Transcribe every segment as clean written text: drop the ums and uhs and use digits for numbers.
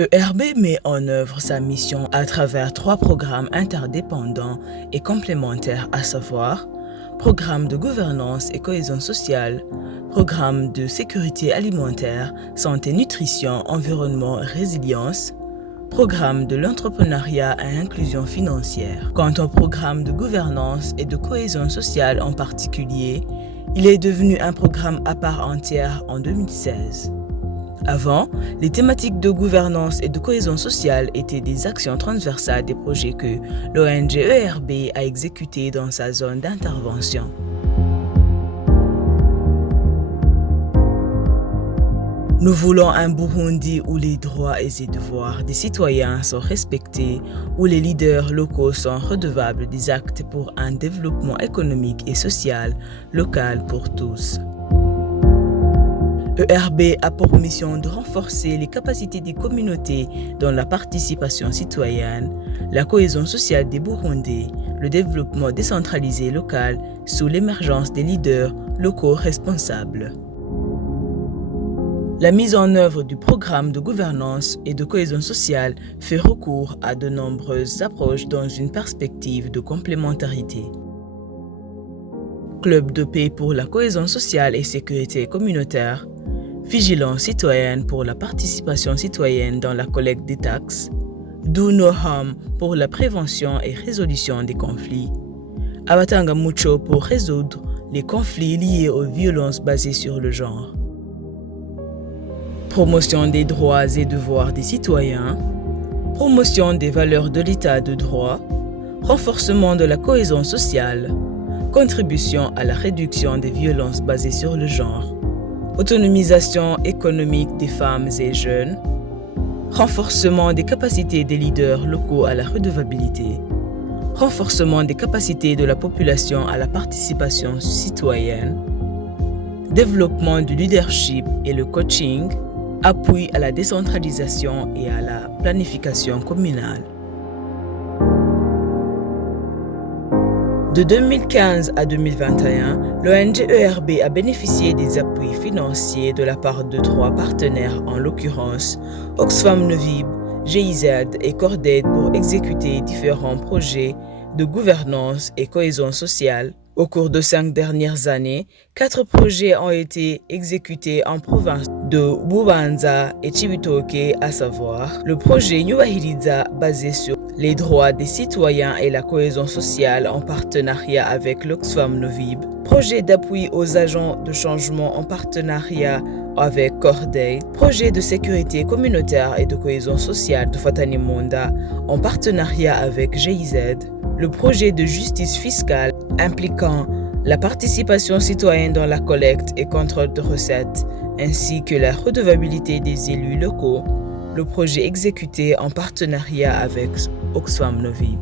ERB met en œuvre sa mission à travers 3 programmes interdépendants et complémentaires, à savoir programme de gouvernance et cohésion sociale, programme de sécurité alimentaire, santé, nutrition, environnement, résilience, programme de l'entrepreneuriat et inclusion financière. Quant au programme de gouvernance et de cohésion sociale en particulier, il est devenu un programme à part entière en 2016. Avant, les thématiques de gouvernance et de cohésion sociale étaient des actions transversales des projets que l'ONG ERB a exécutés dans sa zone d'intervention. Nous voulons un Burundi où les droits et les devoirs des citoyens sont respectés, où les leaders locaux sont redevables des actes pour un développement économique et social local pour tous. ERB a pour mission de renforcer les capacités des communautés dans la participation citoyenne, la cohésion sociale des Burundais, le développement décentralisé local sous l'émergence des leaders locaux responsables. La mise en œuvre du programme de gouvernance et de cohésion sociale fait recours à de nombreuses approches dans une perspective de complémentarité. Club de paix pour la cohésion sociale et sécurité communautaire, vigilance citoyenne pour la participation citoyenne dans la collecte des taxes, Do No Harm pour la prévention et résolution des conflits, Abatanga Mucho pour résoudre les conflits liés aux violences basées sur le genre, promotion des droits et devoirs des citoyens, promotion des valeurs de l'état de droit, renforcement de la cohésion sociale, contribution à la réduction des violences basées sur le genre, autonomisation économique des femmes et jeunes, renforcement des capacités des leaders locaux à la redevabilité, renforcement des capacités de la population à la participation citoyenne, développement du leadership et le coaching, appui à la décentralisation et à la planification communale. De 2015 à 2021, l'ONG ERB a bénéficié des appuis financiers de la part de 3 partenaires, en l'occurrence Oxfam Novib, GIZ et Cordaid, pour exécuter différents projets de gouvernance et cohésion sociale. Au cours de 5 dernières années, 4 projets ont été exécutés en province de Bubanza et Cibitoke, à savoir le projet Nyubahiriza basé sur les droits des citoyens et la cohésion sociale en partenariat avec l'Oxfam Novib, projet d'appui aux agents de changement en partenariat avec Cordaid, projet de sécurité communautaire et de cohésion sociale de Fatani Monda en partenariat avec GIZ, le projet de justice fiscale impliquant la participation citoyenne dans la collecte et contrôle de recettes, ainsi que la redevabilité des élus locaux, le projet exécuté en partenariat avec Oxfam Novib.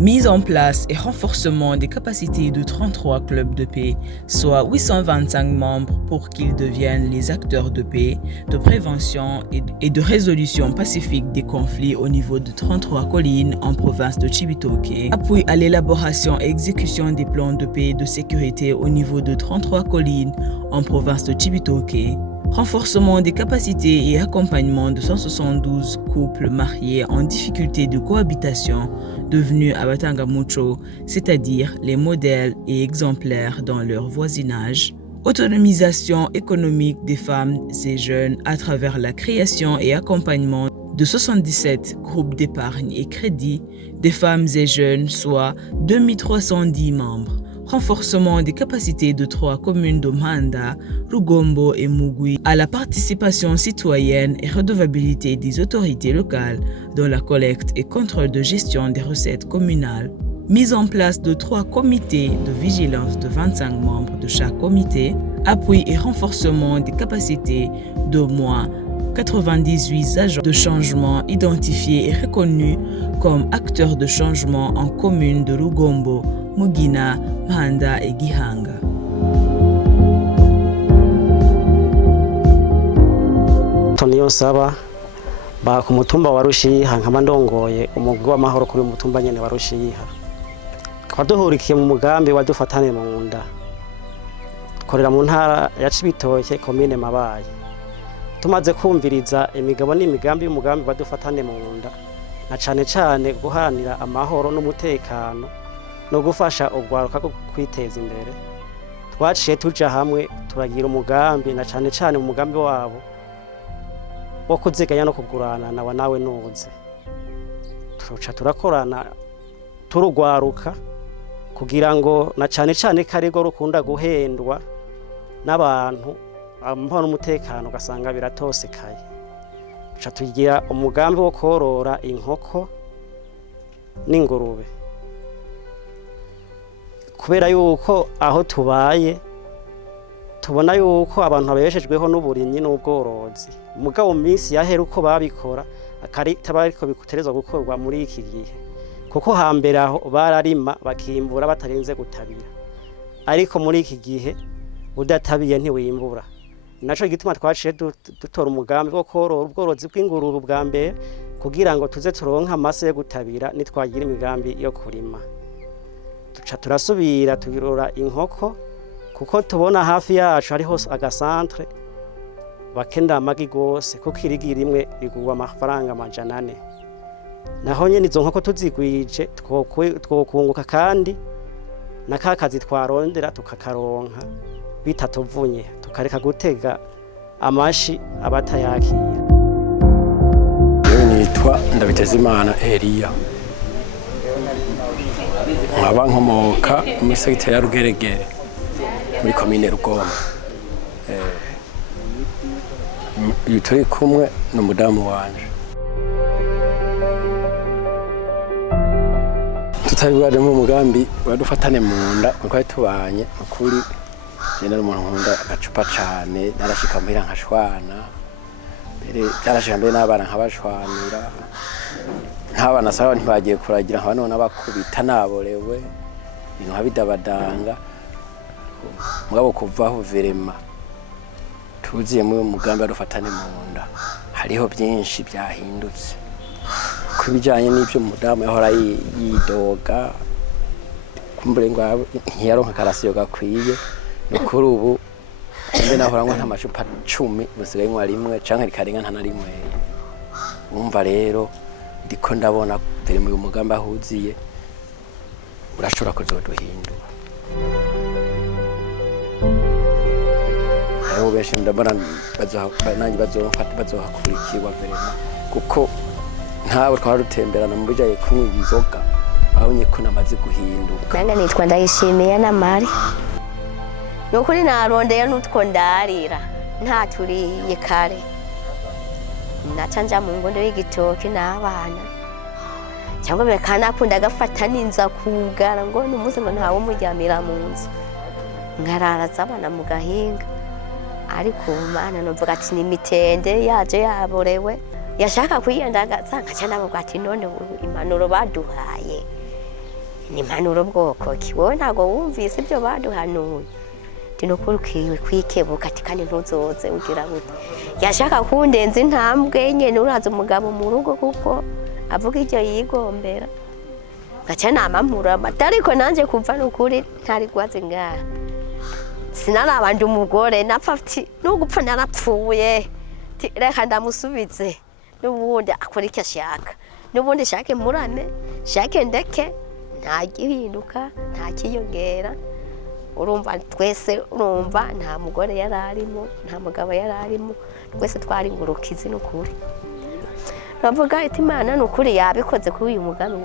Mise en place et renforcement des capacités de 33 clubs de paix, soit 825 membres pour qu'ils deviennent les acteurs de paix, de prévention et de résolution pacifique des conflits au niveau de 33 collines en province de Cibitoke. Appui à l'élaboration et exécution des plans de paix et de sécurité au niveau de 33 collines en province de Cibitoke. Renforcement des capacités et accompagnement de 172 couples mariés en difficulté de cohabitation devenus Abatanga Mucho, c'est-à-dire les modèles et exemplaires dans leur voisinage. Autonomisation économique des femmes et jeunes à travers la création et accompagnement de 77 groupes d'épargne et crédit des femmes et jeunes, soit 2310 membres. Renforcement des capacités de 3 communes de Manda, Rugombo et Mugui à la participation citoyenne et redevabilité des autorités locales dans la collecte et contrôle de gestion des recettes communales. Mise en place de 3 comités de vigilance de 25 membres de chaque comité. Appui et renforcement des capacités d'au moins 98 agents de changement identifiés et reconnus comme acteurs de changement en communes de Rugombo, Mugina, Manda et Gihanga. Toniyo saba ba ku mutumba wa Rushiha nkaba ndongoye umugwi w'amahoro kuri mutumba nyene wa Rushiha. Twaduhurikiye mu mugambi wadufatane mu nda. Korera mu ntara ya Cibitoke, komine Mabaye. tumaze kumviriza imigabo n'imigambi y'umugambi badufatane mu nda na cane cane guharanira amahoro n'umutekano no gufasha urwaruka rwo kwiteza imbere, twaciye tuja hamwe turagira umugambi na cane cane umugambi wabo wo kuziganya no kugurana nawe nuze. Tuca turakorana turugwaruka kugira ngo na cane cane karigo rukunda guhendwa n'abantu amahoro n'umutekano ugasanga biratosekaye. Tuca tugira umugambi wo korora inkoko n'ingurube, kubera yuko aho tubaye tubona yuko abantu babeshejweho n'uburimyi n'ubworozi, mugabo mu minsi yahera uko babikora akaritaba ariko bikuterezwa gukorwa muri iki gihe, kuko hambere aho bararima bakimbura batarinze gutabira, ariko muri iki gihe udatabiye ntiwimbura. Naco gituma twaciye dutora umugambi wo korora ubworozi bw'ingurube bwa mbere kugira ngo tuze turonka amase yo gutabira nitwagira imigambi yo kurima. Tuca turasubira tugirora inkoko kuko tubona hafi yacu hariho agasantre bakenda amagi gose, kuko irigi rimwe rigurwa amafaranga 400. Naho nyene izo nkoko tuzigwije twokunguka kandi nakakazi twarondera tukakaronka bitatuvunye, tukareka gutega amashi abatayakira. Yewe nitwa Ndabitezimana Elia, nkaba nkomoka muri segiteri ya Rugeregere muri komine Rugombo. Uyu turi kumwe n'umudamu wanje. Tutari bwari mu mugambi badufatane mu nda kuko tubanye ukuri. Jena n'umuntu nkunda agacupa cane, narashika muhira nkashwana. Mbere byarashika mbere n'abana nkabashwanira. Nk'abana sawa ntibagiye kuragira nkaba none abakubita naborewe. Ibintu habidabadanga. Mugabo kuvaho verema tuziye mu mugambi badufatane mu nda hariho byinshi byahindutse kubijanye n'ibyo mudamu yahora yidoga kumbure ngo ntiyaronka karasiyo gakwiye no kuri ubu mbe nahora ngo nk'amacupa 10 busigaye nkwa rimwe canke rikarenga ntana rimwe. Umva rero ndiko ndabona vere mu mugambi ahuziye urashobora kuzoduhindura. Hariho benshi ndabona bazohakurikirwa verema kuko ntawe twarutemberana mu bijaye kunywa inzoga abonye ko namaze guhinduka. Nanga nitwa Ndayishimiye na Mari. Nukuri narondeye nutwo ndarira nta turiye kare. Nacanja mu ngondo y'igitoki n'abana. Cyangwa bekana kunda gafata ninza kugara ngo numuze ngo ntawo muryamira mu nzu. Ngarara zabana mu gahinga. Ariko Mana novuga ati ni mitende yaje yaborewe. Yashaka kwiyandagaza nkaca navuga ati none impanuro baduhaye ni impanuro bwoko ki? Wowe ntago wumvise ibyo baduhanuye. Tinokuri kwikebuka ati kandi ntuzoze ugira gute. Yashaka kundenza intambwe nyene uraza umugabo mu rugo kuko avuga icyo yigombera. Ngaca namamura ariko nanje kuva n'ukuri ntari gwaze ngaha. Sinarabandi umugore napfa ati nugupfa narapfuye. Reka ndamusubize. N'ubundi akora icyo ashaka. N'ubundi shake murane, shake ndeke, nta gihinduka, nta kiyongera. Urumva twese urumva nta mugore yararimo, nta mugabo yararimo, twese twari ngurukizi n'ukuri. Navuga iti Imana n'ukuri yabikoze kuri uyu mugambi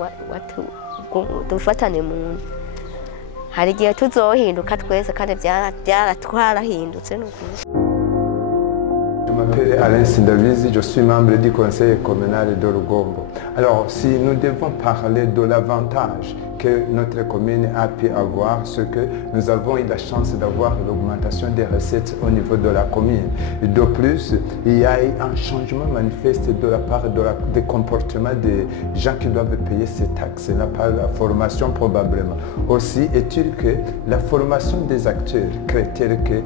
dufatane mu hari igihe tuzohinduka twese kandi byaratwarahindutse n'ukuri. Je m'appelle Alain Sindavizi, je suis membre du conseil communal de Rugombo. Alors, si nous devons parler de l'avantage que notre commune a pu avoir, c'est que nous avons eu la chance d'avoir l'augmentation des recettes au niveau de la commune. Et de plus, il y a eu un changement manifeste de la part des comportements des gens qui doivent payer ces taxes, par la formation probablement. Aussi est-il que la formation des acteurs, tels que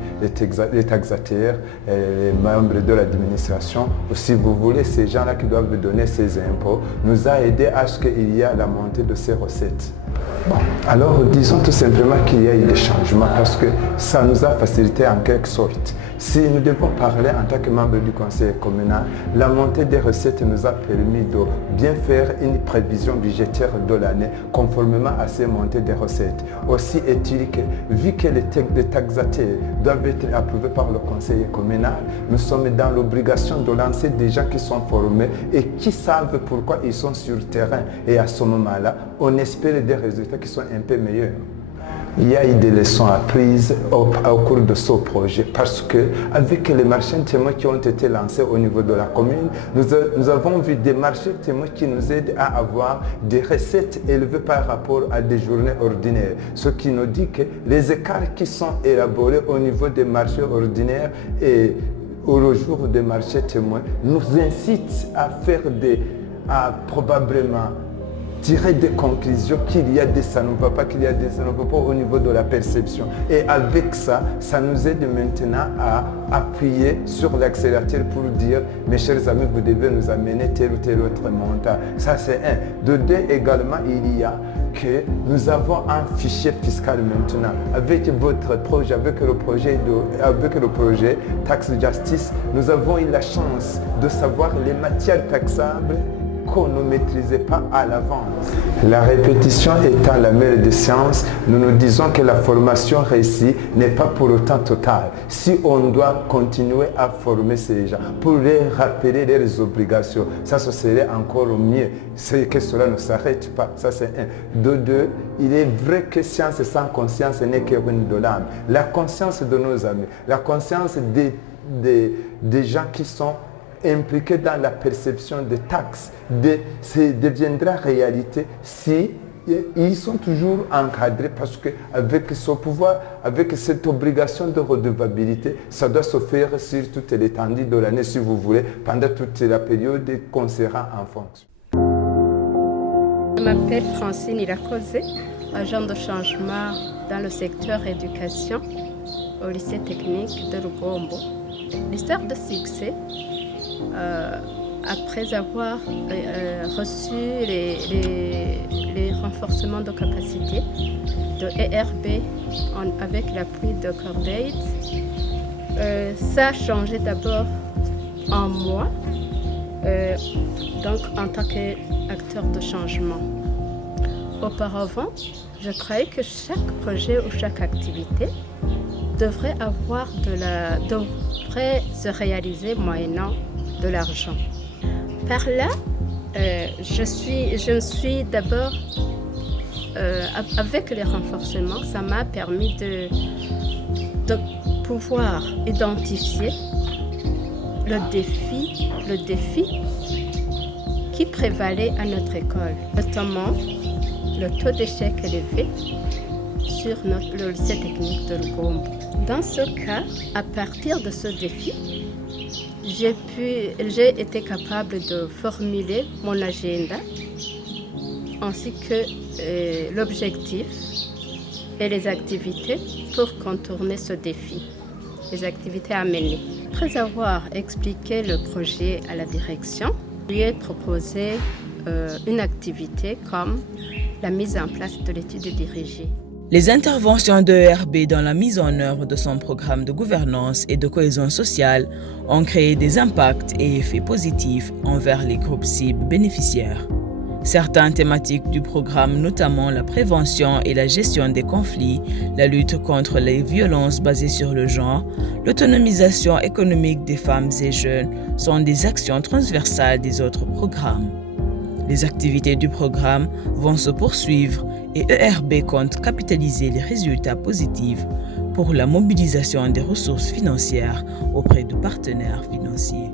les taxateurs, les membres de l'administration, ou si vous voulez, ces gens-là qui doivent donner ces impôts, nous a aidé à ce qu'il y ait la montée de ces recettes. Bon, alors disons tout simplement qu'il y a eu des changements parce que ça nous a facilité en quelque sorte. Si nous devons parler en tant que membre du conseil communal, la montée des recettes nous a permis de bien faire une prévision budgétaire de l'année conformément à ces montées des recettes. Aussi est-il que, vu que les taxateurs doivent être approuvés par le conseil communal, nous sommes dans l'obligation de lancer des gens qui sont formés et qui savent pourquoi ils sont sur le terrain. Et à ce moment-là, on espère des résultats qui sont un peu meilleurs. Il y a eu des leçons apprises au cours de ce projet parce que avec les marchés témoins qui ont été lancés au niveau de la commune, nous avons vu des marchés témoins qui nous aident à avoir des recettes élevées par rapport à des journées ordinaires. Ce qui nous dit que les écarts qui sont élaborés au niveau des marchés ordinaires et au jour des marchés témoins nous incitent à faire probablement tirer des conclusions qu'il y a des ça ne va pas, qu'il y a des ça ne va pas au niveau de la perception. Et avec ça, ça nous aide maintenant à appuyer sur l'accélérateur pour dire, mes chers amis, vous devez nous amener tel ou tel autre montant. Ça c'est un. De deux, également, il y a que nous avons un fichier fiscal maintenant. Avec votre projet, avec le projet Tax Justice, nous avons eu la chance de savoir les matières taxables qu'on ne maîtrisait pas à l'avance. La répétition étant la mère des sciences, nous nous disons que la formation réussie n'est pas pour autant totale. Si on doit continuer à former ces gens pour les rappeler leurs obligations, ça ce serait encore mieux. C'est que cela ne s'arrête pas. Ça c'est un. De deux, il est vrai que science sans conscience n'est que ruine de l'âme. La conscience de nos amis, la conscience des gens qui sont impliqués dans la perception des taxes deviendra réalité si ils sont toujours encadrés parce qu'avec ce pouvoir, avec cette obligation de redevabilité, ça doit se faire sur toute l'étendue de l'année si vous voulez, pendant toute la période qu'on sera en fonction. Je m'appelle Francine Irakoze, agent de changement dans le secteur éducation au lycée technique de Rugombo. L'histoire de succès, après avoir reçu les renforcements de capacité de ERB avec l'appui de Cordaid, ça a changé d'abord en moi, donc en tant qu'acteur de changement. Auparavant, je croyais que chaque projet ou chaque activité devrait se réaliser moyennant de l'argent. Par là, je me suis d'abord, avec les renforcements, ça m'a permis de pouvoir identifier le défi qui prévalait à notre école, notamment le taux d'échec élevé sur le lycée technique de Rugombo. Dans ce cas, à partir de ce défi, j'ai été capable de formuler mon agenda ainsi que l'objectif et les activités pour contourner ce défi, les activités à mener. Après avoir expliqué le projet à la direction, je lui ai proposé une activité comme la mise en place de l'étude dirigée. Les interventions de ERB dans la mise en œuvre de son programme de gouvernance et de cohésion sociale ont créé des impacts et effets positifs envers les groupes cibles bénéficiaires. Certaines thématiques du programme, notamment la prévention et la gestion des conflits, la lutte contre les violences basées sur le genre, l'autonomisation économique des femmes et jeunes, sont des actions transversales des autres programmes. Les activités du programme vont se poursuivre et ERB compte capitaliser les résultats positifs pour la mobilisation des ressources financières auprès de partenaires financiers.